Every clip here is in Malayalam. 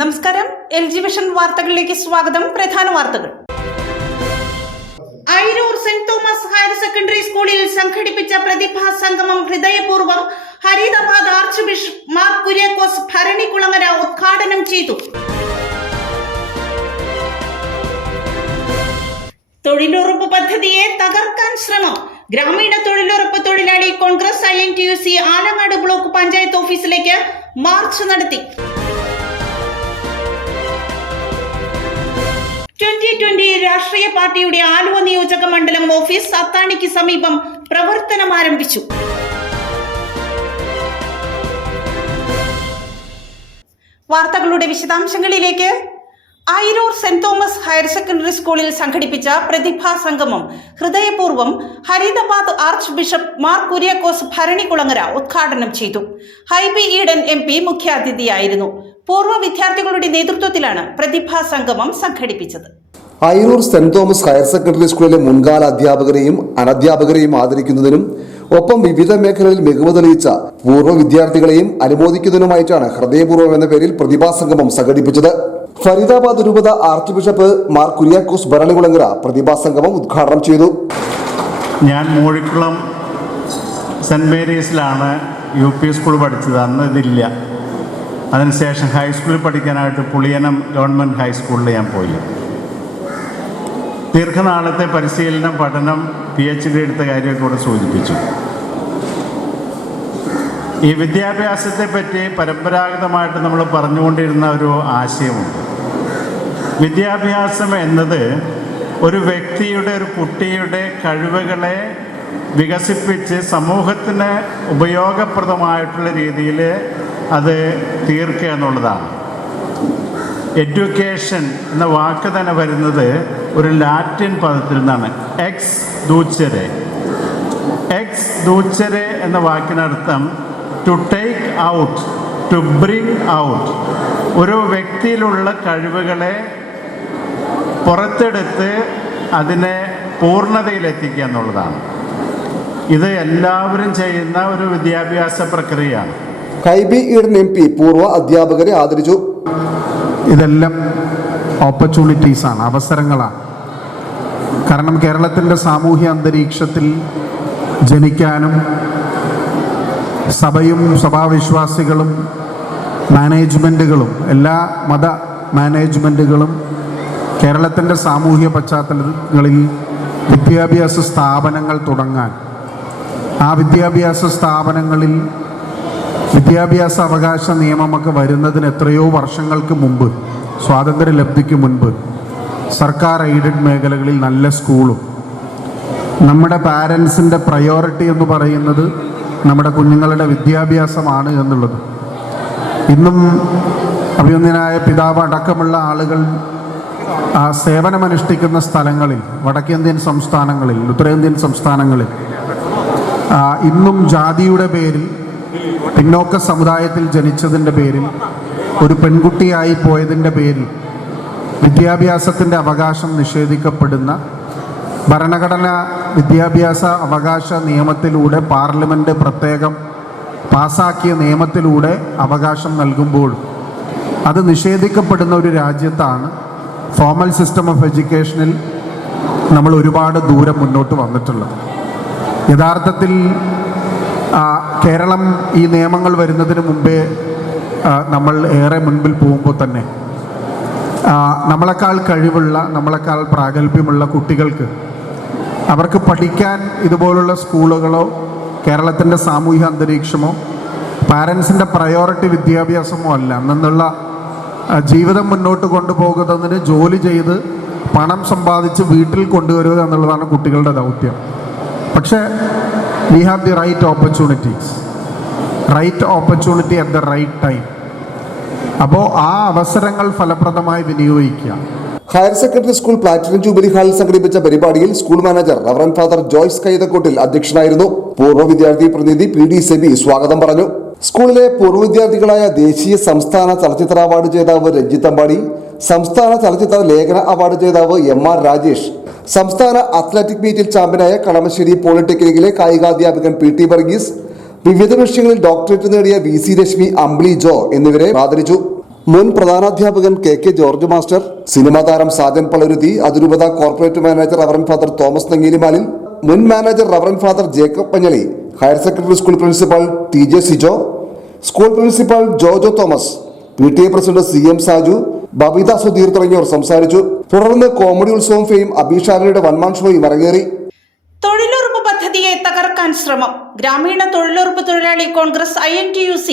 നമസ്കാരം. LG വിഷൻ വാർത്തകളിലേക്ക് സ്വാഗതം. പ്രധാന വാർത്തകൾ. Ayiroor saint Thomas higher secondary സ്കൂളിൽ സംഘടിപ്പിച്ച പ്രതിഭാ സംഗമം ഹൃദയപൂർവ്വം ഹരിതാബാദ് ആർച്ച് ബിഷപ്പ് മാർ കുര്യാക്കോസ് ഭരണികുളങ്ങര ഉദ്ഘാടനം ചെയ്തു. തൊഴിലുറപ്പ് പദ്ധതിയെ തകർക്കാൻ ശ്രമം. ഗ്രാമീണ തൊഴിലുറപ്പ് തൊഴിലാളി കോൺഗ്രസ് INTUC ആലങ്ങാട് ബ്ലോക്ക് പഞ്ചായത്ത് ഓഫീസിലേക്ക് മാർച്ച് നടത്തി. 2020 രാഷ്ട്രീയ പാർട്ടിയുടെ ആലുവ നിയോജക മണ്ഡലം ഓഫീസ് അത്താണിക്ക് സമീപം പ്രവർത്തനം ആരംഭിച്ചു. വാർത്തകളുടെ വിശദാംശങ്ങളിലേക്ക്. Ayiroor saint Thomas higher secondary സ്കൂളിൽ സംഘടിപ്പിച്ച പ്രതിഭാ സംഗമം ഹൃദയപൂർവ്വം ഹരിതാബാദ് ആർച്ച് ബിഷപ്പ് മാർ കുര്യാക്കോസ് ഭരണികുളങ്ങര ഉദ്ഘാടനം ചെയ്തു. ഹൈബി ഈഡൻ MP മുഖ്യാതിഥിയായിരുന്നു. പൂർവ്വ വിദ്യാർത്ഥികളുടെ നേതൃത്വത്തിലാണ് പ്രതിഭാ സംഗമം സംഘടിപ്പിച്ചത്. Ayiroor saint Thomas higher secondary സ്കൂളിലെ മുൻകാല അധ്യാപകരെയും അനധ്യാപകരെയും ആദരിക്കുന്നതിനും ഒപ്പം വിവിധ മേഖലകളിൽ മികവ് തെളിയിച്ച പൂർവ്വ വിദ്യാർത്ഥികളെയും അനുമോദിക്കുന്നതിനുമായിട്ടാണ് ഹൃദയപൂർവ്വം എന്ന പേരിൽ പ്രതിഭാ സംഗമം സംഘടിപ്പിച്ചത്. ഫരീദാബാദ് രൂപത ആർച്ച് ബിഷപ്പ് മാർ കുര്യാക്കോസ് ഭരണികുളങ്ങര പ്രതിഭാ സംഗമം ഉദ്ഘാടനം ചെയ്തു. ഞാൻ മൂഴിക്കുളം സെന്റ് മേരീസിലാണ് UP സ്കൂൾ പഠിച്ചത്. അന്ന് ഇതില്ല. അതിനുശേഷം ഹൈസ്കൂളിൽ പഠിക്കാനായിട്ട് പുളിയനം ഗവൺമെൻറ് ഹൈസ്കൂളിൽ ഞാൻ പോയി. ദീർഘനാളത്തെ പരിശീലനം, പഠനം, PhD എടുത്ത കാര്യമൊക്കെ ഇവിടെ സൂചിപ്പിച്ചു. ഈ വിദ്യാഭ്യാസത്തെ പറ്റി പരമ്പരാഗതമായിട്ട് നമ്മൾ പറഞ്ഞുകൊണ്ടിരുന്ന ഒരു ആശയമുണ്ട്. വിദ്യാഭ്യാസം എന്നത് ഒരു വ്യക്തിയുടെ, ഒരു കുട്ടിയുടെ കഴിവുകളെ വികസിപ്പിച്ച് സമൂഹത്തിന് ഉപയോഗപ്രദമായിട്ടുള്ള രീതിയിൽ അത് തീർക്കുക എന്നുള്ളതാണ്. എഡ്യൂക്കേഷൻ എന്ന വാക്ക് തന്നെ വരുന്നത് ഒരു ലാറ്റിൻ പദത്തിൽ നിന്നാണ്. എക്സ് ദൂച്ചരെ. എക്സ് ദൂച്ചരെ എന്ന വാക്കിനർത്ഥം to take out, to bring out. ഒരു വ്യക്തിയിലുള്ള കഴിവുകളെ പുറത്തെടുത്ത് അതിനെ പൂർണ്ണതയിലെത്തിക്കുക എന്നുള്ളതാണ്. ഇത് എല്ലാവരും ചെയ്യുന്ന ഒരു വിദ്യാഭ്യാസ പ്രക്രിയയാണ്. ഹൈബി ഈഡൻ MP പൂർവ്വ അധ്യാപകരെ ആദരിച്ചു. ഇതെല്ലാം ഓപ്പർച്യൂണിറ്റീസാണ്, അവസരങ്ങളാണ്. കാരണം കേരളത്തിൻ്റെ സാമൂഹ്യ അന്തരീക്ഷത്തിൽ ജനിക്കാനും സഭയും സഭാവിശ്വാസികളും മാനേജ്മെൻറ്റുകളും എല്ലാ മത മാനേജ്മെൻറ്റുകളും കേരളത്തിൻ്റെ സാമൂഹ്യ പശ്ചാത്തലങ്ങളിൽ വിദ്യാഭ്യാസ സ്ഥാപനങ്ങൾ തുടങ്ങാൻ, ആ വിദ്യാഭ്യാസ സ്ഥാപനങ്ങളിൽ വിദ്യാഭ്യാസ അവകാശ നിയമമൊക്കെ വരുന്നതിന് എത്രയോ വർഷങ്ങൾക്ക് മുമ്പ്, സ്വാതന്ത്ര്യലബ്ധിക്ക് മുൻപ്, സർക്കാർ എയ്ഡഡ് മേഖലകളിൽ നല്ല സ്കൂളും, നമ്മുടെ പാരൻസിൻ്റെ പ്രയോറിറ്റി എന്ന് പറയുന്നത് നമ്മുടെ കുഞ്ഞുങ്ങളുടെ വിദ്യാഭ്യാസമാണ് എന്നുള്ളത്. ഇന്നും അഭിനന്ദനായ പിതാവ് അടക്കമുള്ള ആളുകൾ സേവനമനുഷ്ഠിക്കുന്ന സ്ഥലങ്ങളിൽ, വടക്കേന്ത്യൻ സംസ്ഥാനങ്ങളിൽ, ഉത്തരേന്ത്യൻ സംസ്ഥാനങ്ങളിൽ ഇന്നും ജാതിയുടെ പേരിൽ, പിന്നോക്ക സമുദായത്തിൽ ജനിച്ചതിൻ്റെ പേരിൽ, ഒരു പെൺകുട്ടിയായി പോയതിൻ്റെ പേരിൽ വിദ്യാഭ്യാസത്തിൻ്റെ അവകാശം നിഷേധിക്കപ്പെടുന്ന ഭരണഘടന വിദ്യാഭ്യാസ അവകാശ നിയമത്തിലൂടെ പാർലമെൻറ്റ് പ്രത്യേകം പാസാക്കിയ നിയമത്തിലൂടെ അവകാശം നൽകുമ്പോൾ അത് നിഷേധിക്കപ്പെടുന്ന ഒരു രാജ്യത്താണ് ഫോർമൽ സിസ്റ്റം ഓഫ് എഡ്യൂക്കേഷനിൽ നമ്മൾ ഒരുപാട് ദൂരം മുന്നോട്ട് വന്നിട്ടുള്ളത്. യഥാർത്ഥത്തിൽ കേരളം ഈ നിയമങ്ങൾ വരുന്നതിന് മുമ്പേ നമ്മൾ ഏറെ മുൻപിൽ പോകുമ്പോൾ തന്നെ നമ്മളെക്കാൾ കഴിവുള്ള, നമ്മളെക്കാൾ പ്രാഗൽഭ്യമുള്ള കുട്ടികൾക്ക് അവർക്ക് പഠിക്കാൻ ഇതുപോലുള്ള സ്കൂളുകളോ കേരളത്തിൻ്റെ സാമൂഹ്യ അന്തരീക്ഷമോ പാരൻസിൻ്റെ പ്രയോറിറ്റി വിദ്യാഭ്യാസമോ അല്ല. അന്നുള്ള ജീവിതം മുന്നോട്ട് കൊണ്ടുപോകുന്നതിന് ജോലി ചെയ്ത് പണം സമ്പാദിച്ച് വീട്ടിൽ കൊണ്ടുവരിക എന്നുള്ളതാണ് കുട്ടികളുടെ ദൗത്യം. പക്ഷേ we have the right opportunities, right opportunity at the right time. അപ്പോൾ ആ അവസരങ്ങൾ ഫലപ്രദമായി വിനിയോഗിക്കുക. Higher secondary school platinum jubilee ഹാളിൽ സംഘടിപ്പിച്ച പരിപാടിയിൽ school manager reverend father Joyce Kaithakottil അധ്യക്ഷനായിരുന്നു. പൂർവ്വ വിദ്യാർത്ഥി പ്രതിനിധി PD സെബി സ്വാഗതം പറഞ്ഞു. സ്കൂളിലെ പൂർവ്വ വിദ്യാർത്ഥികളായ ദേശീയ സംസ്ഥാന ചലച്ചിത്ര അവാർഡ് ജേതാവ് രഞ്ജിത്ത് അമ്പാടി, സംസ്ഥാന ചലച്ചിത്ര ലേഖന അവാർഡ് ജേതാവ് MR രാജേഷ്, സംസ്ഥാന അത്ലറ്റിക് മീറ്റിൽ ചാമ്പ്യനായ കളമശ്ശേരി പോളിടെക്നിക്കിലെ കായികാധ്യാപകൻ PT വർഗീസ്, വിവിധ വിഷയങ്ങളിൽ ഡോക്ടറേറ്റ് നേടിയ VC രശ്മി, അംബ്ലി ജോ എന്നിവരെ ആദരിച്ചു. മുൻ പ്രധാനാധ്യാപകൻ കെ ജോർജ് മാസ്റ്റർ, സിനിമാ താരം സാജൻ പളരുത്തി, അതിരൂപത corporate manager reverend father Thomas Nengelimalil, മുൻ manager reverend father Jacob Panjali, higher secondary school principal TJ Sijo, school principal Jojo Thomas, PTA president CM Saju, Babitha Sudheer തുടങ്ങിയവർ സംസാരിച്ചു. തുടർന്ന് കോമഡി ഉത്സവം ഫെയിം അബീഷാലയുടെ വൺമാൻ ഷോയും അരങ്ങേറി. തൊഴിലുറപ്പ് പദ്ധതിയെ തകർക്കാൻ ശ്രമം. ഗ്രാമീണ തൊഴിലുറപ്പ് തൊഴിലാളി കോൺഗ്രസ് INTUC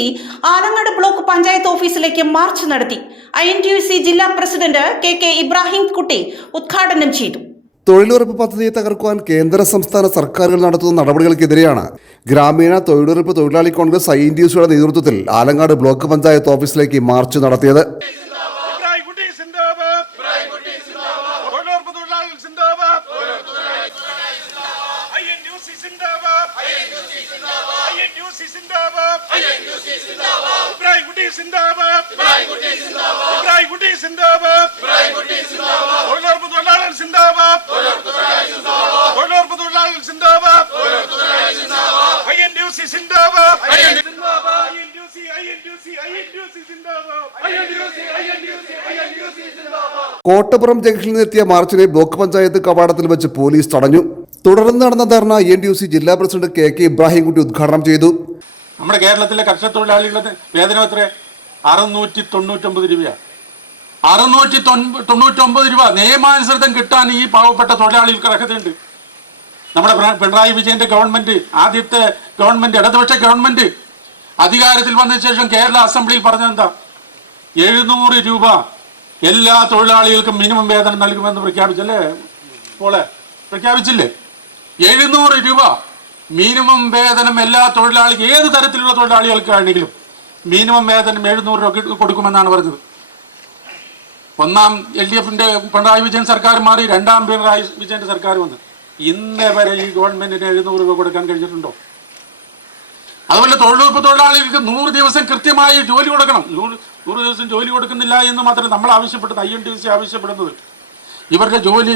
ആലങ്ങാട് ബ്ലോക്ക് പഞ്ചായത്ത് ഓഫീസിലേക്ക് മാർച്ച് നടത്തി. INTUC ജില്ലാ പ്രസിഡന്റ് KK ഇബ്രാഹിം കുട്ടി ഉദ്ഘാടനം ചെയ്തു. തൊഴിലുറപ്പ് പദ്ധതിയെ തകർക്കുവാൻ കേന്ദ്ര സംസ്ഥാന സർക്കാരുകൾ നടത്തുന്ന നടപടികൾക്കെതിരെയാണ് ഗ്രാമീണ തൊഴിലുറപ്പ് തൊഴിലാളി കോൺഗ്രസ് INTUCയുടെ നേതൃത്വത്തിൽ ആലങ്ങാട് ബ്ലോക്ക് പഞ്ചായത്ത് ഓഫീസിലേക്ക് മാർച്ച് നടത്തിയത്. കോട്ടപ്പുറം ജംഗ്ഷനിൽ നിന്നെത്തിയ മാർച്ചിനെ ബ്ലോക്ക് പഞ്ചായത്ത് കവാടത്തിൽ വെച്ച് പോലീസ് തടഞ്ഞു. തുടർന്ന് നടന്ന ധർണ INTUC ജില്ലാ പ്രസിഡന്റ് KK ഇബ്രാഹിം കുട്ടി ഉദ്ഘാടനം ചെയ്തു. നമ്മുടെ കേരളത്തിലെ കർഷക തൊഴിലാളികളുടെ വേതനം എത്ര? 699 രൂപയാണ്. 699 രൂപ നിയമാനുസൃതം കിട്ടാൻ ഈ പാവപ്പെട്ട തൊഴിലാളികൾക്ക് അർഹതയുണ്ട്. നമ്മുടെ പിണറായി വിജയന്റെ ഗവൺമെന്റ്, ആദ്യത്തെ ഗവൺമെന്റ്, ഇടതുപക്ഷ ഗവൺമെന്റ് അധികാരത്തിൽ വന്ന ശേഷം കേരള അസംബ്ലിയിൽ പറഞ്ഞെന്താ? 700 രൂപ എല്ലാ തൊഴിലാളികൾക്കും മിനിമം വേതനം നൽകുമെന്ന് പ്രഖ്യാപിച്ചല്ലേ? പ്രഖ്യാപിച്ചില്ലേ? 700 രൂപ മിനിമം വേതനം എല്ലാ തൊഴിലാളിക്കും, ഏത് തരത്തിലുള്ള തൊഴിലാളികൾക്കാണെങ്കിലും മിനിമം വേതനം 700 രൂപ കൊടുക്കുമെന്നാണ് പറഞ്ഞത്. ഒന്നാം LDFന്റെ പിണറായി വിജയൻ സർക്കാർ മാറി, രണ്ടാം പിണറായി വിജയന്റെ സർക്കാർ വന്ന് ഇന്നേ വരെ ഈ ഗവൺമെന്റിന് 700 രൂപ കൊടുക്കാൻ കഴിഞ്ഞിട്ടുണ്ടോ? അതുപോലെ തൊഴിലുറപ്പ് തൊഴിലാളികൾക്ക് 100 ദിവസം കൃത്യമായി ജോലി കൊടുക്കണം. 100 ദിവസം ജോലി കൊടുക്കുന്നില്ല എന്ന് മാത്രമേ നമ്മൾ ആവശ്യപ്പെട്ടത്, INTUC ആവശ്യപ്പെടുന്നത്. ഇവരുടെ ജോലി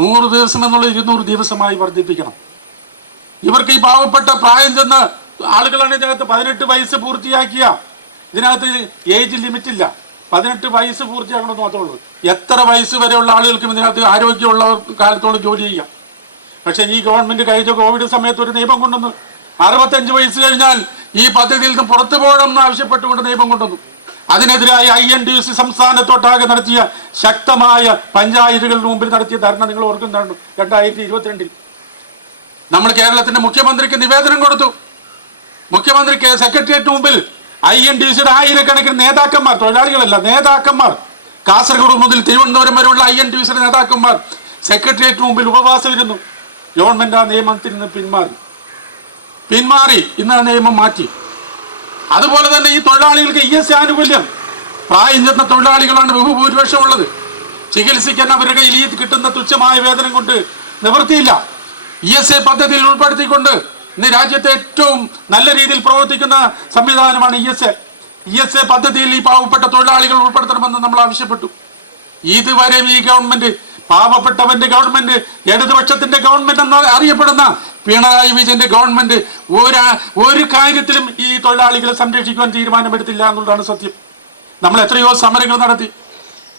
100 ദിവസം എന്നുള്ള 200 ദിവസമായി വർദ്ധിപ്പിക്കണം. ഇവർക്ക് ഈ പാവപ്പെട്ട പ്രായം ചെന്ന ആളുകളാണ് ഇതിനകത്ത് 18 വയസ്സ് പൂർത്തിയാക്കിയ, ഇതിനകത്ത് ഏജ് ലിമിറ്റ് ഇല്ല, 18 വയസ്സ് പൂർത്തിയാക്കണമെന്ന് മാത്രമേ ഉള്ളൂ. എത്ര വയസ്സ് വരെയുള്ള ആളുകൾക്കും ഇതിനകത്ത് ആരോഗ്യമുള്ള കാലത്തോളം ജോലി ചെയ്യാം. പക്ഷേ ഈ ഗവൺമെന്റ് കഴിഞ്ഞ കോവിഡ് സമയത്ത് ഒരു നിയമം കൊണ്ടുവന്നു. 65 വയസ്സ് കഴിഞ്ഞാൽ ഈ പദ്ധതിയിൽ നിന്ന് പുറത്തു പോകണമെന്ന് ആവശ്യപ്പെട്ടുകൊണ്ട് നിയമം കൊണ്ടുവന്നു. അതിനെതിരായി INTUC സംസ്ഥാനത്തൊട്ടാകെ നടത്തിയ ശക്തമായ പഞ്ചായത്തുകളുടെ മുമ്പിൽ നടത്തിയ ധർണ നിങ്ങൾ ഓർക്കുന്നുണ്ട്. 2022 നമ്മൾ കേരളത്തിന്റെ മുഖ്യമന്ത്രിക്ക് നിവേദനം കൊടുത്തു. മുഖ്യമന്ത്രിക്ക് സെക്രട്ടേറിയറ്റിന് മുമ്പിൽ INTUCയുടെ ആയിരക്കണക്കിന് നേതാക്കന്മാർ, തൊഴിലാളികളല്ല നേതാക്കന്മാർ, കാസർഗോഡ് മുതൽ തിരുവനന്തപുരം വരെയുള്ള INTUCയുടെ നേതാക്കന്മാർ സെക്രട്ടേറിയറ്റിന് മുമ്പിൽ ഉപവാസം ഇരുന്നു. ഗവൺമെന്റ് ആ നിയമത്തിൽ നിന്ന് പിന്മാറി ഇന്ന് ആ നിയമം മാറ്റി. അതുപോലെ തന്നെ ഈ തൊഴിലാളികൾക്ക് ESA ആനുകൂല്യം, പ്രായം ചെന്ന തൊഴിലാളികളാണ് ബഹുഭൂരിപക്ഷം ഉള്ളത്. ചികിത്സിക്കാൻ അവരുടെ കയ്യിൽ ഈ കിട്ടുന്ന തുച്ഛമായ വേതനം കൊണ്ട് നിവൃത്തിയില്ല. ESA പദ്ധതിയിൽ ഉൾപ്പെടുത്തിക്കൊണ്ട് ഇന്ന് രാജ്യത്തെ ഏറ്റവും നല്ല രീതിയിൽ പ്രവർത്തിക്കുന്ന സംവിധാനമാണ് ESA പദ്ധതിയിൽ ഈ പാവപ്പെട്ട തൊഴിലാളികൾ ഉൾപ്പെടുത്തണമെന്ന് നമ്മൾ ആവശ്യപ്പെട്ടു. ഇതുവരെ ഈ ഗവൺമെന്റ്, പാവപ്പെട്ടവന്റെ ഗവൺമെന്റ്, ഇടതുപക്ഷത്തിന്റെ ഗവൺമെന്റ് എന്ന് അറിയപ്പെടുന്ന പിണറായി വിജയന്റെ ഗവൺമെന്റ് ഒരു കാര്യത്തിലും ഈ തൊഴിലാളികളെ സംരക്ഷിക്കുവാൻ തീരുമാനമെടുത്തില്ല എന്നുള്ളതാണ് സത്യം. നമ്മൾ എത്രയോ സമരങ്ങൾ നടത്തി.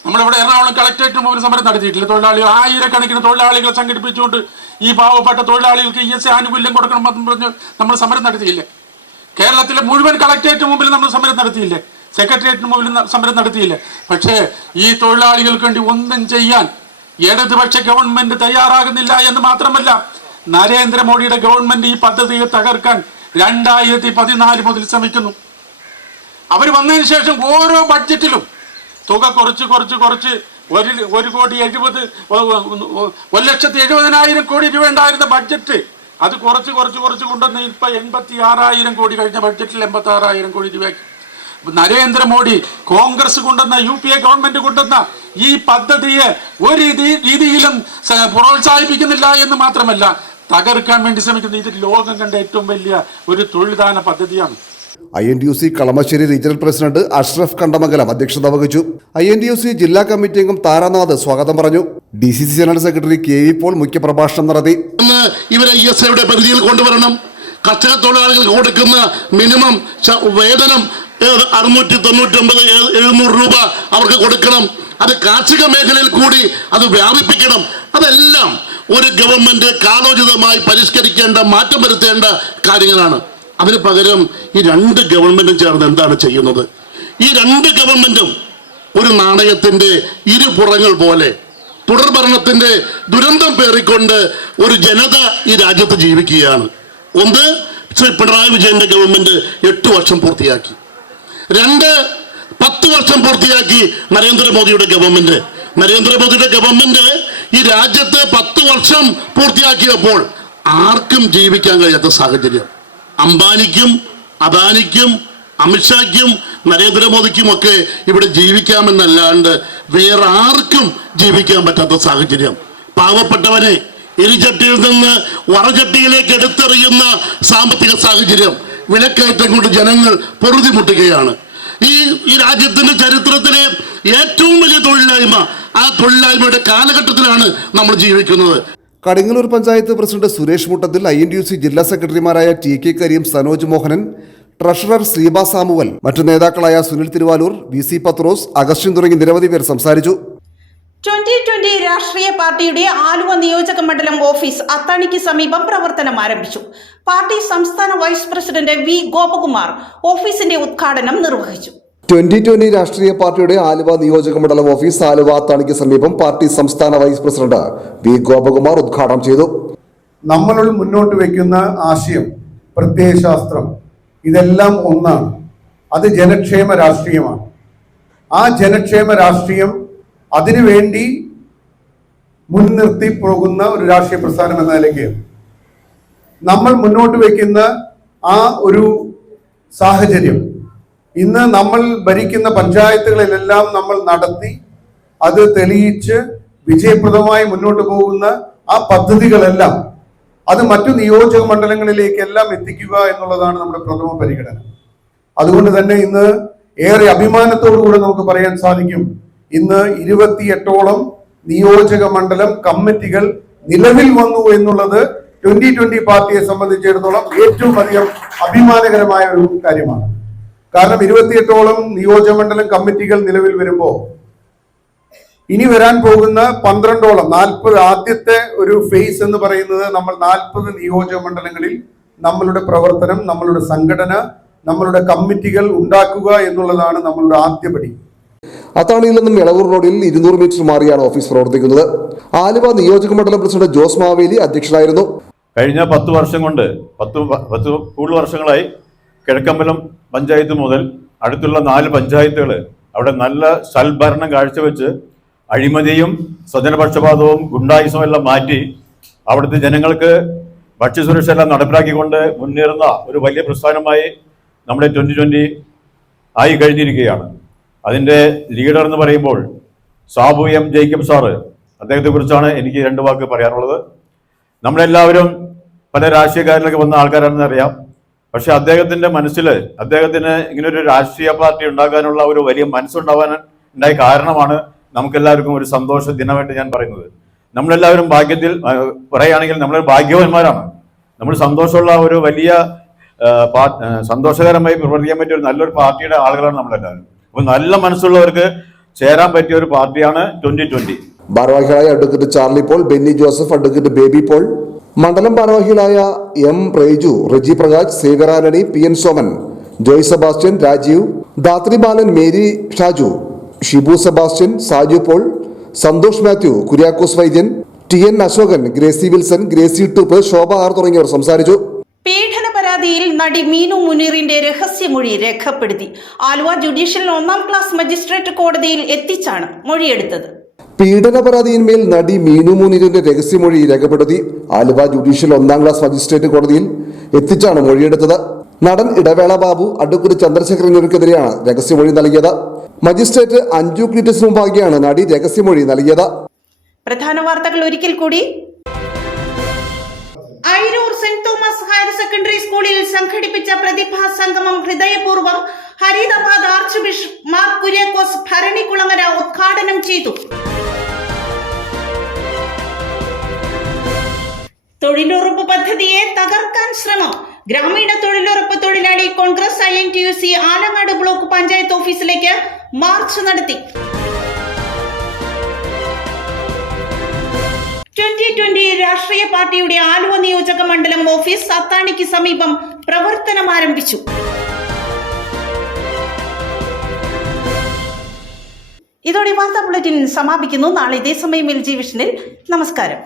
നമ്മളിവിടെ എറണാകുളം കളക്ടറേറ്റിന് മുമ്പിൽ സമരം നടത്തിയിട്ടില്ല. തൊഴിലാളികൾ ആയിരക്കണക്കിന് തൊഴിലാളികളെ സംഘടിപ്പിച്ചുകൊണ്ട് ഈ പാവപ്പെട്ട തൊഴിലാളികൾക്ക് ESA ആനുകൂല്യം കൊടുക്കണമെന്ന് പറഞ്ഞ് നമ്മൾ സമരം നടത്തിയില്ലേ? കേരളത്തിലെ മുഴുവൻ കളക്ടറേറ്റിന് മുമ്പിൽ നമ്മൾ സമരം നടത്തിയില്ലേ? സെക്രട്ടേറിയറ്റിന് മുമ്പിൽ സമരം നടത്തിയില്ലേ? പക്ഷേ ഈ തൊഴിലാളികൾക്ക് വേണ്ടി ഒന്നും ചെയ്യാൻ ഇടതുപക്ഷ ഗവൺമെന്റ് തയ്യാറാകുന്നില്ല എന്ന് മാത്രമല്ല, നരേന്ദ്രമോദിയുടെ ഗവൺമെന്റ് ഈ പദ്ധതിയെ തകർക്കാൻ 2014 മുതൽ ശ്രമിക്കുന്നു. അവർ വന്നതിന് ശേഷം ഓരോ ബഡ്ജറ്റിലും തുക കുറച്ച് 1,70,000 കോടി രൂപ ഉണ്ടായിരുന്ന ബഡ്ജറ്റ് അത് കുറച്ച് കൊണ്ടുവന്ന് ഇപ്പൊ 86,000 കോടി, കഴിഞ്ഞ ബഡ്ജറ്റിൽ 86,000 കോടി രൂപയ്ക്ക്. നരേന്ദ്രമോദി കോൺഗ്രസ് കൊണ്ടുവന്ന, UPA ഗവൺമെന്റ് കൊണ്ടുവന്ന ഈ പദ്ധതിയെ ഒരു രീതിയിലും പ്രോത്സാഹിപ്പിക്കുന്നില്ല എന്ന് മാത്രമല്ല, തകർക്കാൻ വേണ്ടി ശ്രമിക്കുന്നത്. ഇത് ലോകം കണ്ട ഏറ്റവും വലിയ ഒരു തൊഴിൽദാന പദ്ധതിയാണ്. INTUC Kalamassery regional president Ashraf Kandamangalam അധ്യക്ഷത വഹിച്ചു. INTUC ജില്ലാ കമ്മിറ്റി അംഗം താരാനാഥ് സ്വാഗതം പറഞ്ഞു. DCC general secretary KV Paul മുഖ്യപ്രഭാഷണം നടത്തി. ഇവരെ ESAയുടെ പരിധിയിൽ കൊണ്ടുവരണം. കർഷക തൊഴിലാളികൾക്ക് കൊടുക്കുന്ന മിനിമം വേതനം 699-700 രൂപ അവർക്ക് കൊടുക്കണം. അത് കാർഷിക മേഖലയിൽ കൂടി അത് വ്യാപിപ്പിക്കണം. അതെല്ലാം ഒരു ഗവൺമെന്റ് കാലോചിതമായി പരിഷ്കരിക്കേണ്ട, മാറ്റം വരുത്തേണ്ട കാര്യങ്ങളാണ്. അതിന് പകരം ഈ രണ്ട് ഗവൺമെന്റും ചേർന്ന് എന്താണ് ചെയ്യുന്നത്? ഈ രണ്ട് ഗവൺമെന്റും ഒരു നാണയത്തിന്റെ ഇരുപുറങ്ങൾ പോലെ തുടർഭരണത്തിന്റെ ദുരന്തം പേറിക്കൊണ്ട് ഒരു ജനത ഈ രാജ്യത്ത് ജീവിക്കുകയാണ്. ഒന്ന്, ശ്രീ പിണറായി വിജയന്റെ ഗവൺമെന്റ് 8 വർഷം പൂർത്തിയാക്കി. 2, 10 വർഷം പൂർത്തിയാക്കി നരേന്ദ്രമോദിയുടെ ഗവൺമെന്റ്. നരേന്ദ്രമോദിയുടെ ഗവൺമെന്റ് ഈ രാജ്യത്ത് 10 വർഷം പൂർത്തിയാക്കിയപ്പോൾ ആർക്കും ജീവിക്കാൻ കഴിയാത്ത സാഹചര്യം. അംബാനിക്കും, അദാനിക്കും, അമിത്ഷായ്ക്കും, നരേന്ദ്രമോദിക്കും ഒക്കെ ഇവിടെ ജീവിക്കാമെന്നല്ലാണ്ട് വേറെ ആർക്കും ജീവിക്കാൻ പറ്റാത്ത സാഹചര്യം. പാവപ്പെട്ടവനെ എരിചട്ടിയിൽ നിന്ന് വറചട്ടിയിലേക്ക് എടുത്തെറിയുന്ന സാമ്പത്തിക സാഹചര്യം. വിലക്കയറ്റം കൊണ്ട് ജനങ്ങൾ പൊറുതിമുട്ടുകയാണ്. ഈ രാജ്യത്തിന്റെ ചരിത്രത്തിലെ ഏറ്റവും വലിയ തൊഴിലില്ലായ്മ, ആ തൊഴിലില്ലായ്മയുടെ കാലഘട്ടത്തിലാണ് നമ്മൾ ജീവിക്കുന്നത്. കടുങ്ങല്ലൂർ പഞ്ചായത്ത് പ്രസിഡന്റ് സുരേഷ് മുട്ടത്തിൽ, INTUC ജില്ലാ സെക്രട്ടറിമാരായ TK Kareem, Sanoj Mohanan, treasurer Sreeba Samuel, മറ്റു നേതാക്കളായ സുനിൽ തിരുവാലൂർ, VC പത്രോസ്, അഗസ്റ്റിൻ തുടങ്ങി നിരവധി പേർ സംസാരിച്ചു. 2020 രാഷ്ട്രീയ പാർട്ടിയുടെ ആലുവ നിയോജക മണ്ഡലം ഓഫീസ് അത്താണിക്ക് സമീപം പ്രവർത്തനം ആരംഭിച്ചു. പാർട്ടി സംസ്ഥാന വൈസ് പ്രസിഡന്റ് V ഗോപകുമാർ ഓഫീസിന്റെ ഉദ്ഘാടനം നിർവഹിച്ചു. 2020 രാഷ്ട്രീയ പാർട്ടിയുടെ ആലുവ നിയോജക മണ്ഡലം ഓഫീസ് ആലുവ അത്താണിക്ക് സമീപം പാർട്ടി സംസ്ഥാന വൈസ് പ്രസിഡന്റ് V ഗോപകുമാർ ഉദ്ഘാടനം ചെയ്തു. നമ്മൾ മുന്നോട്ട് വയ്ക്കുന്ന ആശയം, പ്രത്യയശാസ്ത്രം, ഇതെല്ലാം ഒന്നാണ്. അത് ജനക്ഷേമ രാഷ്ട്രീയമാണ്. ആ ജനക്ഷേമ രാഷ്ട്രീയം അതിനുവേണ്ടി മുൻനിർത്തി പോകുന്ന ഒരു രാഷ്ട്രീയ പ്രസ്ഥാനം എന്ന നിലയ്ക്ക് നമ്മൾ മുന്നോട്ട് വയ്ക്കുന്ന ആ ഒരു സാഹചര്യം ഇന്ന് നമ്മൾ ഭരിക്കുന്ന പഞ്ചായത്തുകളിലെല്ലാം നമ്മൾ നടത്തി അത് തെളിയിച്ച് വിജയപ്രദമായി മുന്നോട്ട് പോകുന്ന ആ പദ്ധതികളെല്ലാം അത് മറ്റു നിയോജക മണ്ഡലങ്ങളിലേക്കെല്ലാം എത്തിക്കുക എന്നുള്ളതാണ് നമ്മുടെ പ്രഥമ പരിഗണന. അതുകൊണ്ട് തന്നെ ഇന്ന് ഏറെ അഭിമാനത്തോടുകൂടെ നമുക്ക് പറയാൻ സാധിക്കും, ഇന്ന് 28ഓളം നിയോജക മണ്ഡലം കമ്മിറ്റികൾ നിലവിൽ വന്നു എന്നുള്ളത് 2020 പാർട്ടിയെ സംബന്ധിച്ചിടത്തോളം ഏറ്റവും അധികം അഭിമാനകരമായ ഒരു കാര്യമാണ്. കാരണം 28ഓളം നിയോജക മണ്ഡലം കമ്മിറ്റികൾ നിലവിൽ വരുമ്പോൾ ഇനി വരാൻ പോകുന്ന 12ഓളം 40 ആദ്യത്തെ ഒരു ഫേസ് എന്ന് പറയുന്നത് നമ്മൾ 40 നിയോജക മണ്ഡലങ്ങളിൽ നമ്മളുടെ പ്രവർത്തനം, നമ്മളുടെ സംഘടന, നമ്മളുടെ കമ്മിറ്റികൾ ഉണ്ടാക്കുക എന്നുള്ളതാണ് നമ്മളുടെ ആദ്യപടി. അത്താണിയിൽ നിന്നും എളവൂർ റോഡിൽ 200 മീറ്റർ മാറിയാണ് ഓഫീസ് പ്രവർത്തിക്കുന്നത്. ആലുവ നിയോജക മണ്ഡലം പ്രസിഡന്റ് ജോസ് മാവേലി അധ്യക്ഷനായിരുന്നു. കഴിഞ്ഞ 10 വർഷം കൊണ്ട് 10 കൂടുതൽ വർഷങ്ങളായി കിഴക്കമ്പലം പഞ്ചായത്ത് മുതൽ അടുത്തുള്ള 4 പഞ്ചായത്തുകൾ അവിടെ നല്ല സൽഭരണം കാഴ്ചവെച്ച് അഴിമതിയും സ്വജനപക്ഷപാതവും ഗുണ്ടായുസവും എല്ലാം മാറ്റി അവിടുത്തെ ജനങ്ങൾക്ക് ഭക്ഷ്യസുരക്ഷ എല്ലാം നടപ്പിലാക്കിക്കൊണ്ട് മുന്നേറുന്ന ഒരു വലിയ പ്രസ്ഥാനമായി നമ്മുടെ 2020 ആയി കഴിഞ്ഞിരിക്കുകയാണ്. അതിൻ്റെ ലീഡർ എന്ന് പറയുമ്പോൾ സാബു M ജേക്കബ് സാറ്, അദ്ദേഹത്തെ കുറിച്ചാണ് എനിക്ക് 2 വാക്ക് പറയാനുള്ളത്. നമ്മളെല്ലാവരും പല രാഷ്ട്രീയക്കാരിലൊക്കെ വന്ന ആൾക്കാരാണെന്ന് അറിയാം. പക്ഷെ അദ്ദേഹത്തിൻ്റെ മനസ്സിൽ അദ്ദേഹത്തിന് ഇങ്ങനൊരു രാഷ്ട്രീയ പാർട്ടി ഉണ്ടാക്കാനുള്ള ഒരു വലിയ മനസ്സുണ്ടാവാൻ ഉണ്ടായ കാരണമാണ് നമുക്കെല്ലാവർക്കും ഒരു സന്തോഷ ദിനമായിട്ട് ഞാൻ പറയുന്നത്. നമ്മളെല്ലാവരും ഭാഗ്യത്തിൽ പറയുകയാണെങ്കിൽ നമ്മൾ ഭാഗ്യവാന്മാരാണ്. നമ്മൾ സന്തോഷമുള്ള ഒരു വലിയ സന്തോഷകരമായി പ്രവർത്തിക്കാൻ പറ്റിയ ഒരു നല്ലൊരു പാർട്ടിയുടെ ആളുകളാണ് നമ്മളെല്ലാവരും. അപ്പോൾ നല്ല മനസ്സുള്ളവർക്ക് ചേരാൻ പറ്റിയ ഒരു പാർട്ടിയാണ് 2020. ഭാരവാഹികളായ advocate Charlie Paul, Benny Joseph, advocate Baby Paul, മണ്ഡലം ഭാരവാഹികളായ M Reju, Reji Prakash, Xavier Antony, PN Soman, Joy Sebastian, Rajeev, Dhathri Balan, Mary Shaju, Shibu Sebastian, Saju Paul, Santhosh Mathew, Kuriakose Vaidyan, TN Ashokan, Gracy Wilson, Gracy Toop, Shobha R തുടങ്ങിയവർ സംസാരിച്ചു. പീഡന പരാതിയിൽ നടി മീനു മുനീറിന്റെ രഹസ്യമൊഴി രേഖപ്പെടുത്തി. ആലുവ ജുഡീഷ്യൽ 1ാം ക്ലാസ് മജിസ്ട്രേറ്റ് കോടതിയിൽ എത്തിച്ചാണ് മൊഴിയെടുത്തത്. പീഡന പരാതിയിന്മേൽ നടി മീനു മുനീറിന്റെ രഹസ്യമൊഴി രേഖപ്പെടുത്തി. ആലുവ ജുഡീഷ്യൽ 1ാം ക്ലാസ് മജിസ്ട്രേറ്റ് കോടതിയിൽ എത്തിച്ചാണ് മൊഴിയെടുത്തത്. നടൻ ഇടവേള ബാബു, അഡ്വക്കേറ്റ് ചന്ദ്രശേഖരൻ എന്നിവർക്കെതിരെയാണ് രഹസ്യമൊഴി നൽകിയത്. മജിസ്ട്രേറ്റ് അഞ്ജു ക്ലീറ്റസിന് മുമ്പാകെയാണ് നടി രഹസ്യമൊഴി നൽകിയത്. പ്രധാന വാർത്തകൾ ഒരിക്കൽ കൂടി. Ayiroor saint Thomas higher secondary സ്കൂളിൽ സംഘടിപ്പിച്ച പ്രതിഭാ സംഗമം ഹൃദയപൂർവ്വം ഹരിദാബാദ് ആർച്ച് ബിഷപ്പ് മാർ കുര്യാക്കോസ് ഭരണികുളങ്ങര ഉദ്ഘാടനം ചെയ്തു. തൊഴിലുറപ്പ് പദ്ധതിയെ തകർക്കാൻ ശ്രമം, ഗ്രാമീണ തൊഴിലുറപ്പ് തൊഴിലാളി കോൺഗ്രസ് INTUC ആലങ്ങാട് ബ്ലോക്ക് പഞ്ചായത്ത് ഓഫീസിലേക്ക് മാർച്ച് നടത്തി. 2020 രാഷ്ട്രീയ പാർട്ടിയുടെ ആലുവ നിയോജക മണ്ഡലം ഓഫീസ് അത്താണിക്ക് സമീപം പ്രവർത്തനം ആരംഭിച്ചു. ഇതോടെ വാർത്താ ബുള്ളറ്റിൻ സമാപിക്കുന്നു. നാളെ ഇതേ സമയം LG വിഷനിൽ. നമസ്കാരം.